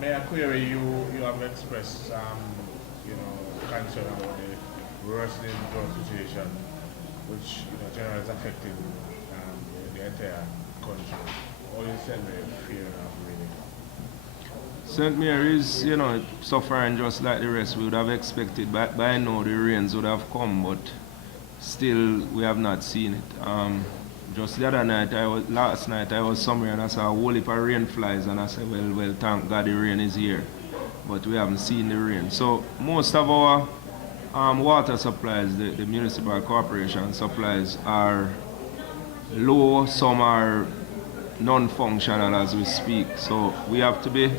Mayor Query, you have expressed concern about the worsening drought situation, which generally is affecting the entire country. All you said may fear of really. St. Mary's, suffering just like the rest we would have expected. By now the rains would have come, but still we have not seen it. Just the other night, last night I was somewhere and I saw a whole heap of rain flies and I said, well, thank God the rain is here. But we haven't seen the rain. So most of our water supplies, the municipal corporation supplies are low, some are non-functional as we speak. So we have to be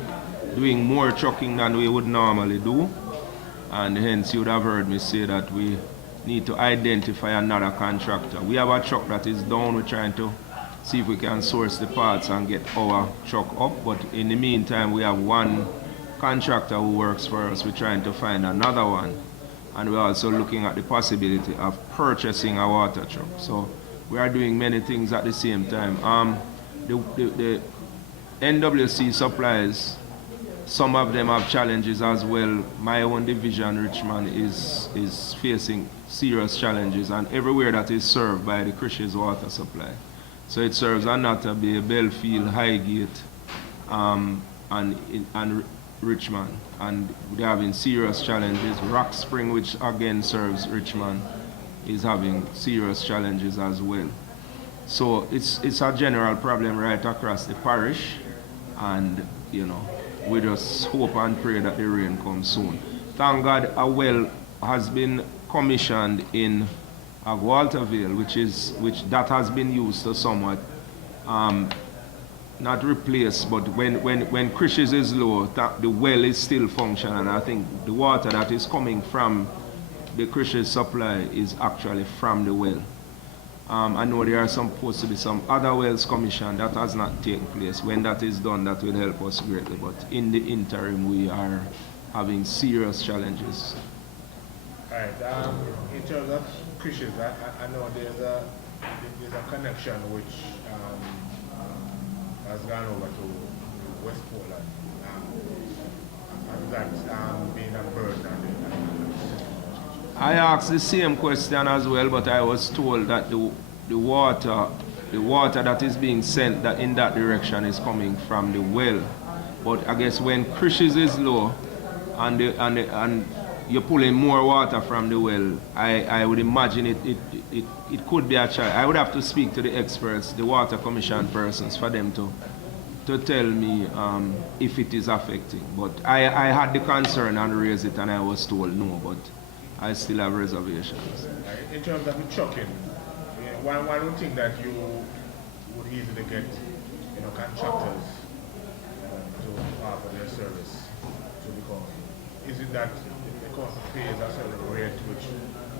doing more trucking than we would normally do. And hence you would have heard me say that we need to identify another contractor. We have a truck that is down. We're trying to see if we can source the parts and get our truck up. But in the meantime, we have one contractor who works for us. We're trying to find another one. And we're also looking at the possibility of purchasing a water truck. So we are doing many things at the same time. The NWC supplies, some of them have challenges as well. My own division, Richmond, is facing serious challenges, and everywhere that is served by the Chris's water supply. So it serves Annata Bay, Belfield, Highgate, and Richmond. And they're having serious challenges. Rock Spring, which again serves Richmond, is having serious challenges as well. So it's a general problem right across the parish, and we just hope and pray that the rain comes soon. Thank God a well has been commissioned in Walterville, which that has been used to somewhat not replaced, but when Chris's is low, the well is still functional, and I think the water that is coming from the Chris's supply is actually from the well. I know there are supposed to be some other wells commissioned. That has not taken place. When that is done, that will help us greatly. But in the interim, we are having serious challenges. All right. In terms of Chris's, I know there's a connection which has gone over to West Portland. And that's being a burden. I asked the same question as well, but I was told that the water that is being sent in that direction is coming from the well. But I guess when Chris's is low and you're pulling more water from the well, I would imagine it could be a challenge. I would have to speak to the experts, the water commission persons, for them to tell me if it is affecting. But I had the concern and raised it, and I was told no, but I still have reservations. In terms of the trucking, one thing that you would easily get, contractors to offer their service to become. Is it that the cost of pay is a certain rate which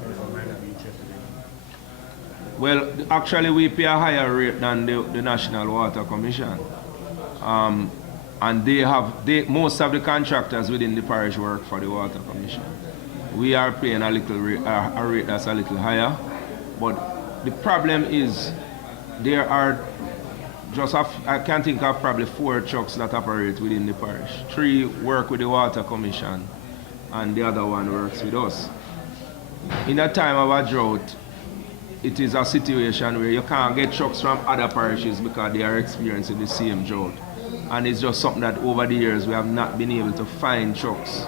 everyone might not be interested in? Well, actually we pay a higher rate than the National Water Commission. And most of the contractors within the parish work for the Water Commission. We are paying a rate that's a little higher, but the problem is there are I can think of probably 4 trucks that operate within the parish. 3 work with the Water Commission, and the other one works with us. In a time of a drought, it is a situation where you can't get trucks from other parishes because they are experiencing the same drought. And it's just something that over the years we have not been able to find trucks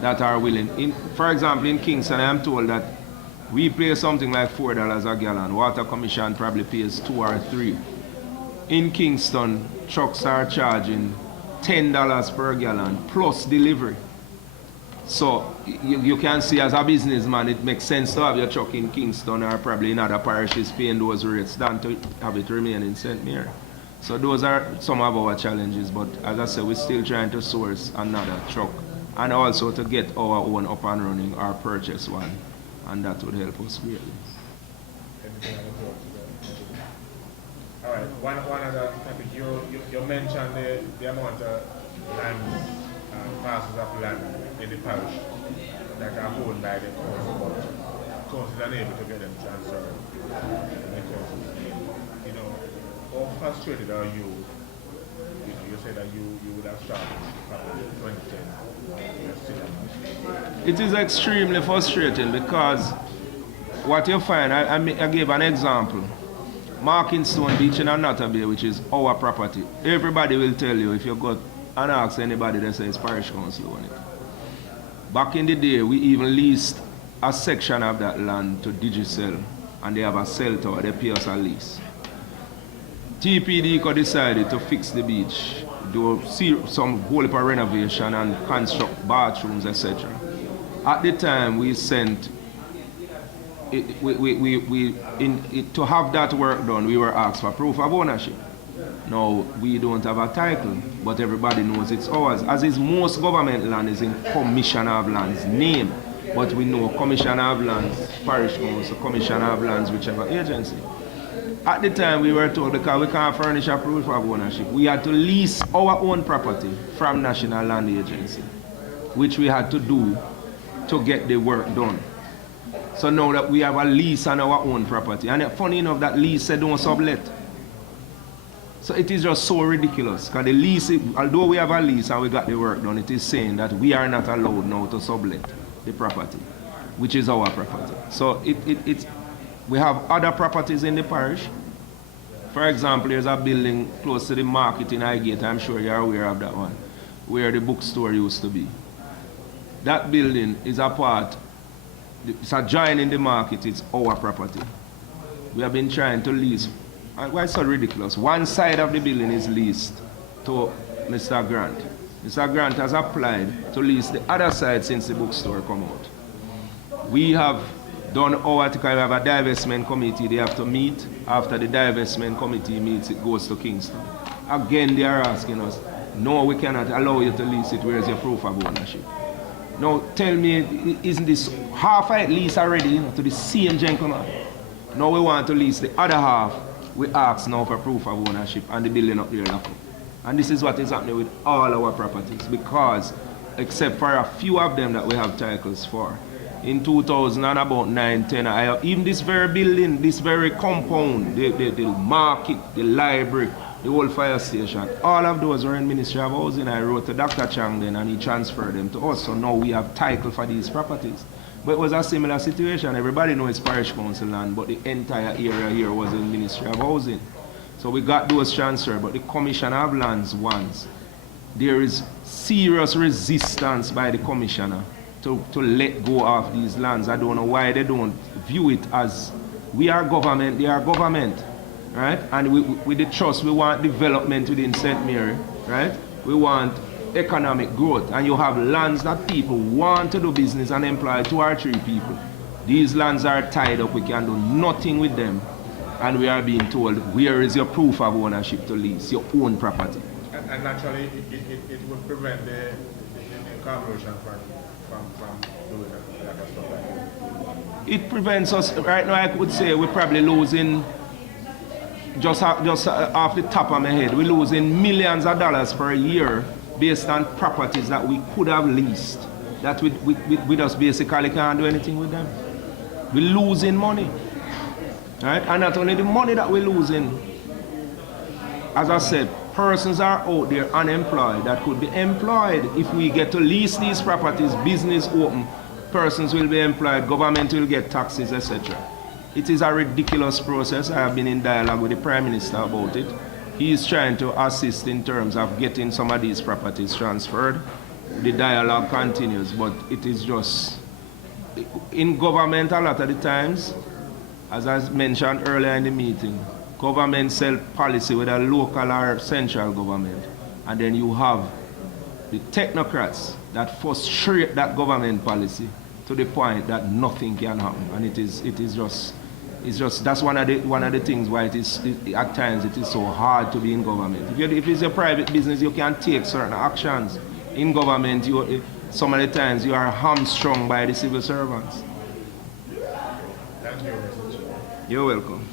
that are willing. For example, in Kingston, I am told that we pay something like $4 a gallon. Water Commission probably pays 2 or 3. In Kingston, trucks are charging $10 per gallon plus delivery. So you can see, as a businessman, it makes sense to have your truck in Kingston or probably in other parishes paying those rates than to have it remain in St. Mary. So those are some of our challenges, but as I said, we're still trying to source another truck, and also to get our own up and running or purchase one, and that would help us greatly. All right, one other topic. You mentioned the amount of land, parcels of land in the parish that are owned by the council, but the council is unable to get them transferred. How frustrated are you? You say that you would have started probably 2010. You're still at It is extremely frustrating because what you find, I gave an example. Markingstone Beach in Annata Bay, which is our property. Everybody will tell you, if you go and ask anybody, they say it's parish council on it. Back in the day, we even leased a section of that land to Digicel, and they have a cell tower, they pay us a lease. TPD decided to fix the beach, do some whole heap of renovation and construct bathrooms, etc. At the time, we sent, to have that work done, we were asked for proof of ownership. Now, we don't have a title, but everybody knows it's ours. As is most government land is in Commissioner of Land's name, but we know Commissioner of Lands, Parish Council, Commissioner of Lands, whichever agency. At the time, we were told because we can't furnish a proof of ownership, we had to lease our own property from National Land Agency, which we had to do to get the work done. So now that we have a lease on our own property, and funny enough, that lease said don't sublet. So it is just so ridiculous, because the lease, although we have a lease and we got the work done, it is saying that we are not allowed now to sublet the property, which is our property. So we have other properties in the parish. For example, there's a building close to the market in Highgate, I'm sure you're aware of that one, where the bookstore used to be. That building is a part, it's a giant in the market, it's our property. We have been trying to lease. Why so ridiculous? One side of the building is leased to Mr. Grant. Mr. Grant has applied to lease the other side since the bookstore come out. We have done our, we have a divestment committee, they have to meet. After the divestment committee meets, it goes to Kingston. Again, they are asking us, no, we cannot allow you to lease it, where's your proof of ownership? Now, tell me, isn't this half at lease already, to the same gentleman? Now we want to lease the other half. We ask now for proof of ownership and the building up there lock up. And this is what is happening with all our properties, because except for a few of them that we have titles for. In 2000 and about 9-10, even this very building, this very compound, the market, the library, the old fire station, all of those were in Ministry of Housing. I wrote to Dr. Chang then and he transferred them to us. So now we have title for these properties. But it was a similar situation. Everybody knows it's Parish Council land, but the entire area here was in Ministry of Housing. So we got those transferred, but the Commissioner of Lands wants. There is serious resistance by the Commissioner to let go of these lands. I don't know why they don't view it as we are government, they are government, right? And with the trust, we want development within St. Mary, right? We want economic growth, and you have lands that people want to do business and employ 2 or 3 people. These lands are tied up, we can do nothing with them, and we are being told, where is your proof of ownership to lease your own property? And naturally, it would prevent the corporation from doing that kind of stuff like that. It prevents us, right now I could say we're probably losing, just off the top of my head, we're losing millions of dollars per year based on properties that we could have leased, that we just basically can't do anything with them. We're losing money, right? And not only the money that we're losing, as I said, persons are out there unemployed that could be employed. If we get to lease these properties, business open, persons will be employed, government will get taxes, etc. It is a ridiculous process. I have been in dialogue with the Prime Minister about it. He is trying to assist in terms of getting some of these properties transferred. The dialogue continues, but it is just, in government a lot of the times, as I mentioned earlier in the meeting, government sell policy with a local or central government, and then you have the technocrats that frustrate that government policy to the point that nothing can happen, and it is just that's one of the things why at times it is so hard to be in government. If it's a private business, you can take certain actions. In government, some of the times you are hamstrung by the civil servants. Thank you, Mr. Chair. You're welcome.